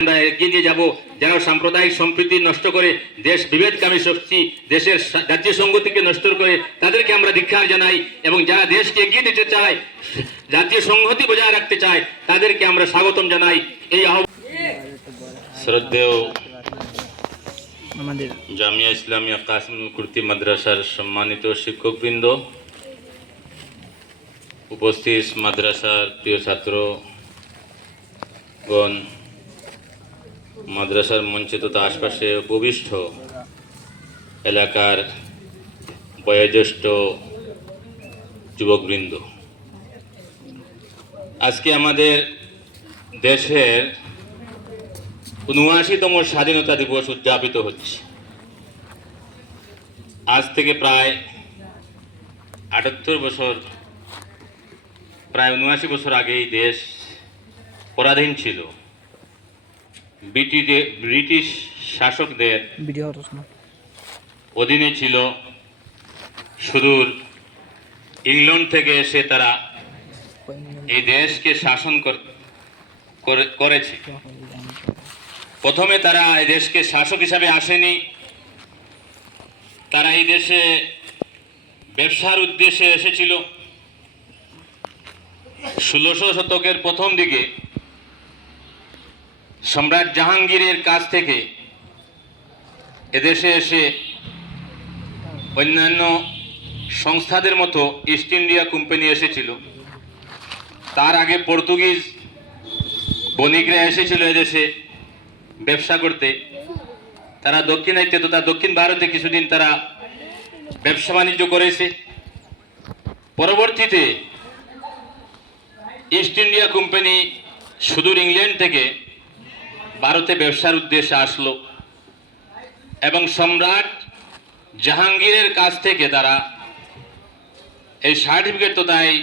আমরা এগিয়ে নিয়ে যাব, যেন সাম্প্রদায়িক সম্প্রীতি নষ্ট করে দেশ বিভেদকামী শক্তি দেশের জাতীয় সংহতিকে নষ্ট করে তাদেরকে আমরা ধিক্কার জানাই, এবং যারা দেশকে এগিয়ে দিতে চায়, জাতীয় সংহতি বজায় রাখতে চায়, তাদেরকে আমরা স্বাগতম জানাই। এই শ্রদ্ধেয় জামিয়া ইসলামিয়া কাসিমুল কুর্তি মাদ্রাসার সম্মানিত শিক্ষকবৃন্দ, উপস্থিত মাদ্রাসার প্রিয় ছাত্রগণ, মাদ্রাসার মঞ্চে তথা আশপাশে উপবিষ্ট এলাকার বয়োজ্যেষ্ঠ যুবকবৃন্দ, আজকে আমাদের দেশের ৭৯তম স্বাধীনতা দিবস উদযাপিত হচ্ছে। আজ থেকে প্রায় ৭৮ বছর, প্রায় ৭৯ বছর আগে এই দেশ পরাধীন ছিল, ব্রিটিশ শাসকদের অধীনে ছিল। সুদূর ইংল্যান্ড থেকে এসে তারা এই দেশকে শাসন করেছে। প্রথমে তারা এই দেশকে শাসক হিসাবে আসেনি, তারা এই দেশে ব্যবসার উদ্দেশ্যে এসেছিল। ১৬শ শতকের প্রথম দিকে সম্রাট জাহাঙ্গীরের কাছ থেকে এদেশে এসে অন্যান্য সংস্থাদের মতো ইস্ট ইন্ডিয়া কোম্পানি এসেছিল। তার আগে পর্তুগিজ বণিকরা এসেছিল এদেশে ব্যবসা করতে। তারা দক্ষিণাত্যে তথা দক্ষিণ ভারতে কিছুদিন তারা ব্যবসা বাণিজ্য করেছে। পরবর্তীতে ইস্ট ইন্ডিয়া কোম্পানি সুদূর ইংল্যান্ড থেকে ভারতে ব্যবসার উদ্দেশ্যে আসলো, এবং সম্রাট জাহাঙ্গীরের কাছ থেকে তারা এই সার্টিফিকেট তথা এই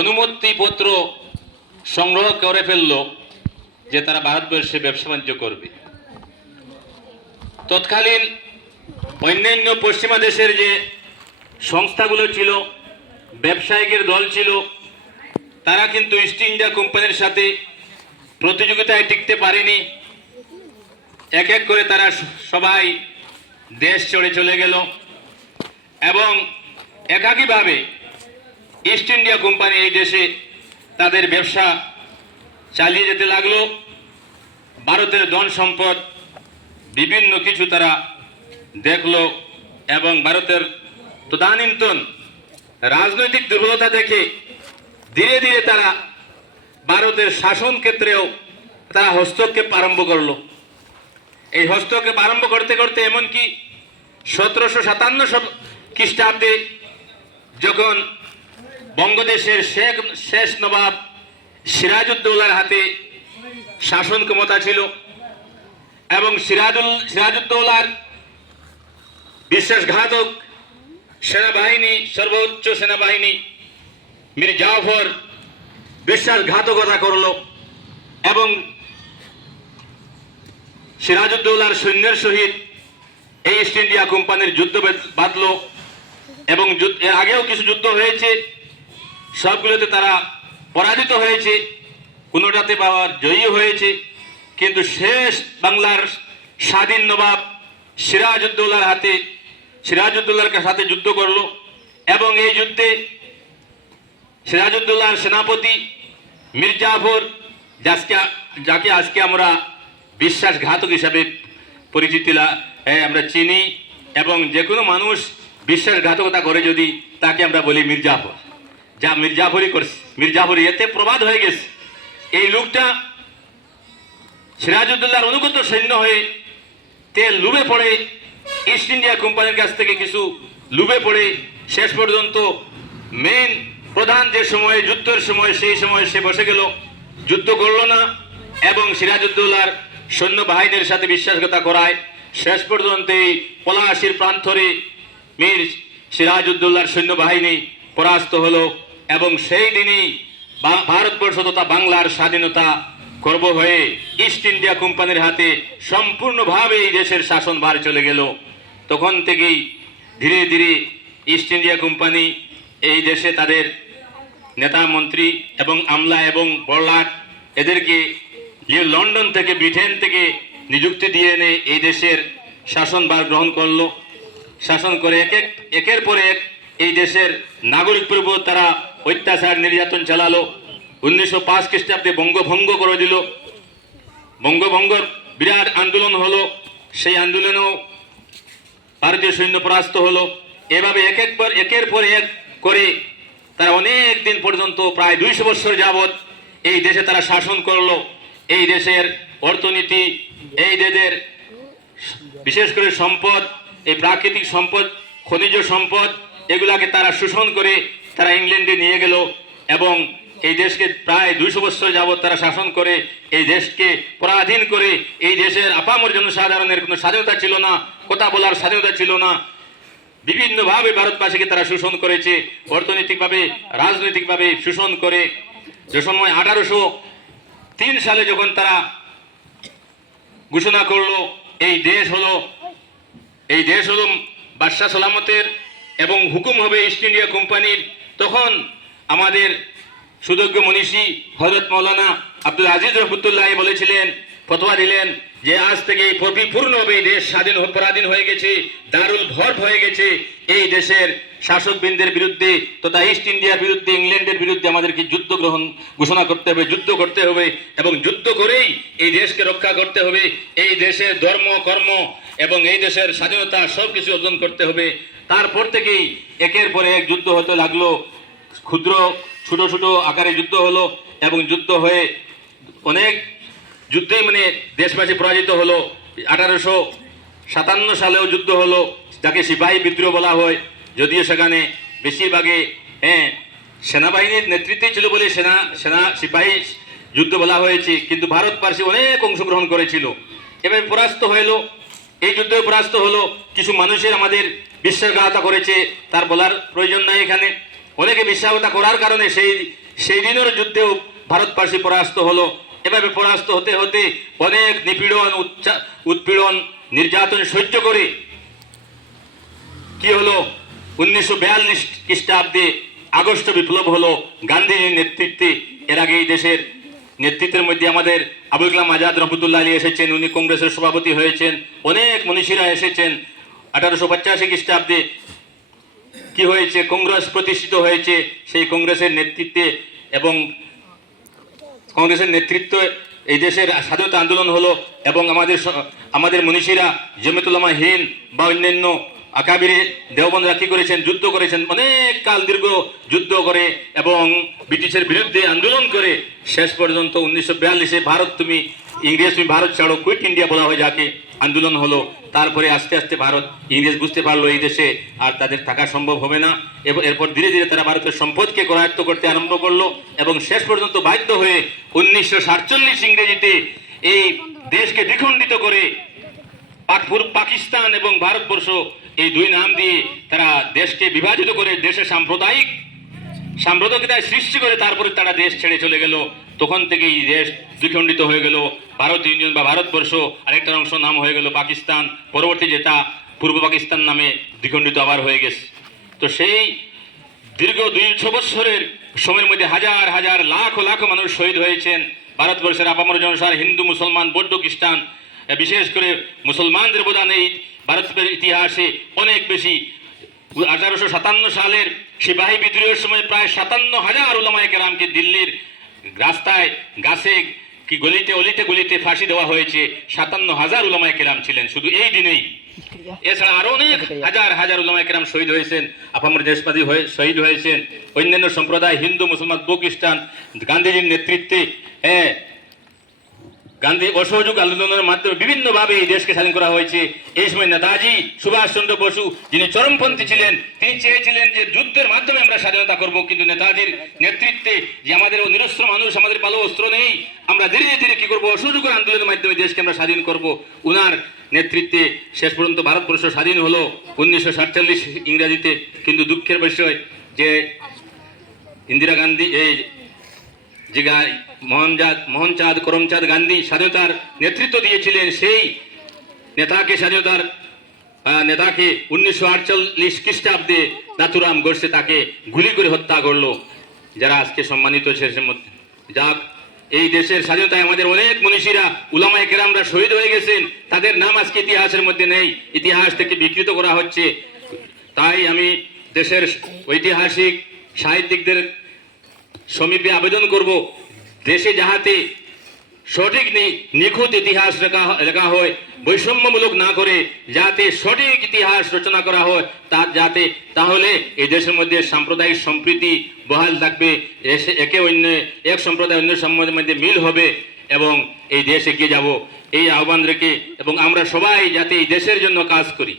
অনুমতিপত্র সংগ্রহ করে ফেলল যে তারা ভারতবর্ষে ব্যবসা বাণিজ্য করবে। তৎকালীন অন্যান্য পশ্চিমা দেশের যে সংস্থাগুলো ছিল, ব্যবসায়িকের দল ছিল, তারা কিন্তু ইস্ট ইন্ডিয়া কোম্পানির সাথে প্রতিযোগিতায় টিকতে পারেনি। এক এক করে তারা সবাই দেশ ছেড়ে চলে গেল, এবং একাকীভাবে ইস্ট ইন্ডিয়া কোম্পানি এই দেশে তাদের ব্যবসা চালিয়ে যেতে লাগলো। ভারতের ধন সম্পদ বিভিন্ন কিছু তারা দেখলো, এবং ভারতের তদানীন্তন রাজনৈতিক দুর্বলতা দেখে ধীরে ধীরে তারা ভারতের শাসন ক্ষেত্রেও তারা হস্তক্ষেপ আরম্ভ করলো। এই হস্তক্ষেপ আরম্ভ করতে করতে এমনকি ১৭৫৭ খ্রিস্টাব্দে যখন বঙ্গদেশের শেষ নবাব সিরাজউদ্দৌলার হাতে শাসন ক্ষমতা ছিল, এবং সিরাজউদ্দৌলার বিশ্বাসঘাতক সেনাবাহিনী, সর্বোচ্চ সেনাবাহিনী মীর জাফর বিশ্বাসঘাতকতা করল, এবং সিরাজউদ্দৌলার সৈন্যের সহিত এই ইস্ট ইন্ডিয়া কোম্পানির যুদ্ধ বাঁধল, এবং এর আগেও কিছু যুদ্ধ হয়েছে, সবগুলোতে তারা পরাজিত হয়েছে, কোনোটাতে পাওয়ার জয়ী হয়েছে। কিন্তু শেষ বাংলার স্বাধীন নবাব সিরাজউদ্দৌলার সাথে যুদ্ধ করল, এবং এই যুদ্ধে সিরাজউদ্দৌলার সেনাপতি মীর জাফর, যাকে আজকে আমরা বিশ্বাসঘাতক হিসাবে পরিচিতি আমরা চিনি, এবং যে কোনো মানুষ বিশ্বাসঘাতকতা করে যদি তাকে আমরা বলি মীর জাফর, যা মীর জাফরই করছে, মীর জাফরই এতে প্রবাদ হয়ে গেছে। এই লোকটা সিরাজউদ্দৌলার অনুগত সৈন্য হয়ে লুবে পড়ে ইস্ট ইন্ডিয়া কোম্পানির কাছ থেকে কিছু লুবে পড়ে শেষ পর্যন্ত মেন প্রধান যে সময়ে যুদ্ধের সময় সেই সময় সে বসে গেল, যুদ্ধ করলো না, এবং সিরাজউদ্দৌলার সৈন্যবাহিনীর সাথে বিশ্বাসঘাতকতা করায় শেষ পর্যন্ত এই পলাশির প্রান্তরে মীর সিরাজউদ্দৌলার সৈন্যবাহিনী পরাস্ত হলো, এবং সেই দিনই ভারতবর্ষ তথা বাংলার স্বাধীনতা গর্ব হয়ে ইস্ট ইন্ডিয়া কোম্পানির হাতে সম্পূর্ণভাবে এই দেশের শাসনভার চলে গেল। তখন থেকেই ধীরে ধীরে ইস্ট ইন্ডিয়া কোম্পানি এই দেশে তাদের নেতা মন্ত্রী এবং আমলা এবং বড়লাট এদেরকে লন্ডন থেকে ব্রিটেন থেকে নিযুক্তি দিয়ে এনে এই দেশের শাসনভার গ্রহণ করলো। শাসন করে একের পর এক এই দেশের নাগরিকের উপর তারা অত্যাচার নির্যাতন চালালো। 1905 খ্রিস্টাব্দে বঙ্গভঙ্গ করে দিল। বঙ্গভঙ্গর বিরাট আন্দোলন হলো, সেই আন্দোলনেও ভারতীয় সৈন্য পরাস্ত হলো। এভাবে একের পর এক করে তারা অনেক দিন পর্যন্ত প্রায় 200 বছর যাবৎ এই দেশে তারা শাসন করলো। এই দেশের অর্থনীতি, এই দেশের বিশেষ করে সম্পদ, এই প্রাকৃতিক সম্পদ, খনিজ সম্পদ, এগুলাকে তারা শোষণ করে তারা ইংল্যান্ডে নিয়ে গেল এবং এই দেশকে প্রায় 200 বছর যাবৎ তারা শাসন করে এই দেশকে পরাধীন করে এই দেশের আপামর জনসাধারণের কোনো স্বাধীনতা ছিল না, কথা বলার স্বাধীনতা ছিল না। বিভিন্নভাবে ভারতবাসীকে তারা শোষণ করেছে, অর্থনৈতিকভাবে, রাজনৈতিকভাবে শোষণ করে। যে সময় 1803 সালে যখন তারা ঘোষণা করলো এই দেশ হলো বাদশাহ সালামতের এবং হুকুম হবে ইস্ট ইন্ডিয়া কোম্পানির, তখন আমাদের সুযোগ্য মনীষী হযরত মাওলানা আব্দুল আজিজ রহমতুল্লাহ বলেছিলেন, ফতোয়া দিলেন যে আজ থেকে পরিপূর্ণভাবে এই দেশ স্বাধীন পরাধীন হয়ে গেছে, দারুল ভর্ব হয়ে গেছে। এই দেশের শাসকবৃন্দের বিরুদ্ধে তথা ইস্ট ইন্ডিয়ার বিরুদ্ধে, ইংল্যান্ডের বিরুদ্ধে আমাদেরকে ঘোষণা করতে হবে, যুদ্ধ করতে হবে এবং যুদ্ধ করেই এই দেশকে রক্ষা করতে হবে। এই দেশের ধর্ম, কর্ম এবং এই দেশের স্বাধীনতা সবকিছু অর্জন করতে হবে। তারপর থেকেই একের পর এক যুদ্ধ হতে লাগলো। ক্ষুদ্র ছোট ছোট আকারে যুদ্ধ হলো এবং যুদ্ধ হয়ে অনেক যুদ্ধেই দেশবাসী পরাজিত হলো। 1857 সালেও যুদ্ধ হলো, যাকে সিপাহী বিদ্রোহ বলা হয়, যদিও সেখানে বেশিরভাগে সেনাবাহিনীর নেতৃত্বে ছিল বলে সিপাহী যুদ্ধ বলা হয়েছে, কিন্তু ভারতবাসী অনেক অংশগ্রহণ করেছিল। এভাবে পরাস্ত হলো, এই যুদ্ধে পরাস্ত হলো। কিছু মানুষের আমাদের বিশ্বাসঘাতকতা করেছে, তার বলার প্রয়োজন নাই এখানে। অনেকে বিশ্বাসঘাতকতা করার কারণে সেই দিনের যুদ্ধেও ভারতবাসী পরাস্ত হলো। এভাবে পরাস্ত হতে হতে অনেক নিপীড়ন, উৎপীড়ন, নির্যাতন সহ্য করে কি হলো, 1942 খ্রিস্টাব্দে আগস্ট বিপ্লব হলো গান্ধীজির নেতৃত্বে। এর আগে এই দেশের নেতৃত্বের মধ্যে আমাদের আবুল কালাম আজাদ রহমতুল্লাহ আলী এসেছেন, উনি কংগ্রেসের সভাপতি হয়েছেন। অনেক মনীষীরা এসেছেন। 1885 খ্রিস্টাব্দে কি হয়েছে, কংগ্রেস প্রতিষ্ঠিত হয়েছে। সেই কংগ্রেসের নেতৃত্বে এবং কংগ্রেসের নেতৃত্বে এই দেশের স্বাধীনতা আন্দোলন হলো এবং আমাদের মনীষীরা জমিয়তুল উলামা হিন্দ বা অন্যান্য আকাবিরে দেওবন্দরা কি করেছেন, যুদ্ধ করেছেন, অনেক কাল দীর্ঘ যুদ্ধ করে এবং ব্রিটিশের বিরুদ্ধে আন্দোলন করে শেষ পর্যন্ত 1942-এ ইংরেজ তুমি ভারত ছাড়ো, কুইট ইন্ডিয়া বলা হয় যাকে, আন্দোলন হলো। তারপরে আস্তে আস্তে ইংরেজ বুঝতে পারলো এই দেশে আর তাদের থাকা সম্ভব হবে না, এবং এরপর ধীরে ধীরে তারা ভারতের সম্পদকে করায়ত্ত করতে আরম্ভ করলো এবং শেষ পর্যন্ত বাধ্য হয়ে 1947 ইংরেজিতে এই দেশকে দ্বিখণ্ডিত করে পূর্ব পাকিস্তান এবং ভারতবর্ষ এই দুই নাম দিয়ে তারা দেশকে বিভাজিত করে দেশে সাম্প্রদায়িকতায় সৃষ্টি করে তারপরে তারা দেশ ছেড়ে চলে গেল। তখন থেকেই দেশ দ্বিখণ্ডিত হয়ে গেল। ভারত ইউনিয়ন বা ভারতবর্ষ, আরেকটা অংশ নাম হয়ে গেল পাকিস্তান, পরবর্তী যেটা পূর্ব পাকিস্তান নামে দ্বিখণ্ডিত আবার হয়ে গেছে। তো সেই দীর্ঘ 200 বছরের সময়ের মধ্যে হাজার হাজার লাখ লাখ মানুষ শহীদ হয়েছেন। ভারতবর্ষের আপামর জনসাধারণ, হিন্দু, মুসলমান, বৌদ্ধ, খ্রিস্টান, বিশেষ করে মুসলমানদের অবদান এই ভারতের ইতিহাসে অনেক বেশি। 1857 সালের সিপাহী বিদ্রোহের সময় প্রায় 57,000 উলামায়ে কেরামকে দিল্লির রাস্তায়, গাছে, কি গলিতে অলিতে ফাঁসি দেওয়া হয়েছে। 57,000 উলামায়ে কেরাম ছিলেন শুধু এই দিনেই। এছাড়া আরো অনেক হাজার হাজার উলামায়ে কেরাম শহীদ হয়েছেন, আপামর দেশবাসী শহীদ হয়েছেন। অন্যান্য সম্প্রদায়, হিন্দু, মুসলমান, বৌদ্ধ, খ্রিস্টান, গান্ধীজির নেতৃত্বে গান্ধী অসহযোগ আন্দোলনের মাধ্যমে বিভিন্নভাবে এই দেশকে স্বাধীন করা হয়েছে। এই সময় নেতাজি সুভাষচন্দ্র বসু, যিনি চরমপন্থী ছিলেন, তিনি চেয়েছিলেন যে যুদ্ধের মাধ্যমে আমরা স্বাধীনতা করব, কিন্তু নেতাজির নেতৃত্বে যে আমাদের নিরস্ত্র মানুষ, আমাদের ভালো অস্ত্র নেই, আমরা ধীরে ধীরে কি করবো, অসহযোগ আন্দোলনের মাধ্যমে দেশকে আমরা স্বাধীন করব, উনার নেতৃত্বে শেষ পর্যন্ত ভারতবর্ষ স্বাধীন হলো 1947 ইংরেজিতে। কিন্তু দুঃখের বিষয় যে ইন্দিরা গান্ধী, যে মোহনচাঁদ করমচাঁদ গান্ধী স্বাধীনতার নেতৃত্ব দিয়েছিলেন, সেই নেতাকে 1948 খ্রিস্টাব্দে নাথুরাম গোডসে তাকে গুলি করে হত্যা করলো। যারা আজকে সম্মানিত শেষের মধ্যে যাক, এই দেশের স্বাধীনতায় আমাদের অনেক মনীষীরা উলামায়ে কেরামরা শহীদ হয়ে গেছেন, তাদের নাম আজকে ইতিহাসের মধ্যে নেই, ইতিহাস থেকে বিকৃত করা হচ্ছে। তাই আমি দেশের ঐতিহাসিক সাহিত্যিকদের সমীপে আবেদন করব, দেশে যাহাতে সঠিক নিখুঁত ইতিহাস লেখা হয়, বৈষম্যমূলক না করে যাতে সঠিক ইতিহাস রচনা করা হয়, যাতে তাহলে এই দেশের মধ্যে সাম্প্রদায়িক সম্প্রীতি বহাল থাকবে, একে অন্য এক সম্প্রদায় অন্য সম্প্রদায়ের মধ্যে মিল হবে এবং এই দেশ এগিয়ে যাব, এই আহ্বান রেখে এবং আমরা সবাই যাতে এই দেশের জন্য কাজ করি।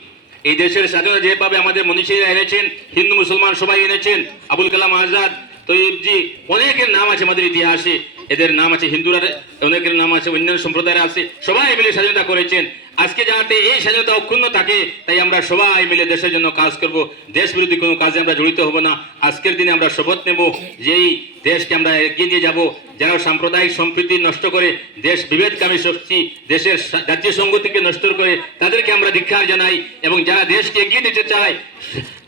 এই দেশের স্বাধীনতা যেভাবে আমাদের মনীষীরা এনেছেন, হিন্দু মুসলমান সবাই এনেছেন, আবুল কালাম আজাদ, তৈয়বজি, অনেকের নাম আছে আমাদের ইতিহাসে, এদের নাম আছে, হিন্দুরা অনেকের নাম আছে, অন্যান্য সম্প্রদায়ের আছে, সবাই মিলে স্বাধীনতা করেছেন। আজকে যাতে এই স্বাধীনতা অক্ষুণ্ণ থাকে, তাই আমরা সবাই মিলে দেশের জন্য কাজ করব, দেশ বিরোধী কোনো কাজে আমরা জড়িত হব না। আজকের দিনে আমরা শপথ নেব যে এই দেশকে আমরা এগিয়ে নিয়ে যাব। যারা সাম্প্রদায়িক সম্প্রীতি নষ্ট করে, দেশ বিভেদকামী শক্তি, দেশের জাতীয় সংহতিকে নষ্ট করে, তাদেরকে আমরা ধিক্কার জানাই এবং যারা দেশকে এগিয়ে নিতে চায়,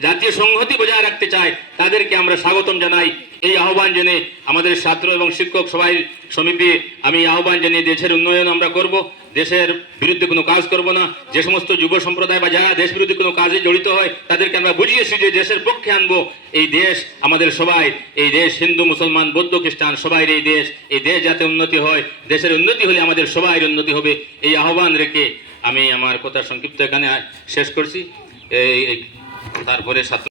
জাতীয় সংহতি বজায় রাখতে চায়, তাদেরকে আমরা স্বাগতম জানাই। এই আহ্বান জেনে আমাদের ছাত্র এবং শিক্ষক সবাই সমীপে আমি আহ্বান জানিয়ে দেশের উন্নয়ন আমরা করব, দেশের বিরুদ্ধে কোনো কাজ করব না। যে সমস্ত যুব সম্প্রদায় বা যারা দেশ বিরোধী কোনো কাজে জড়িত হয়, তাদেরকে আমরা বুঝিয়েছি যে দেশের পক্ষে আনবো। এই দেশ আমাদের সবাই, এই দেশ হিন্দু মুসলমান বৌদ্ধ খ্রিস্টান সবাই এই দেশ যাতে উন্নতি হয়, দেশের উন্নতি হলে আমাদের সবাই উন্নতি হবে। এই আহ্বান রেখে আমি আমার কথা সংক্ষিপ্ত এখানে শেষ করছি। তারপরে ছাত্র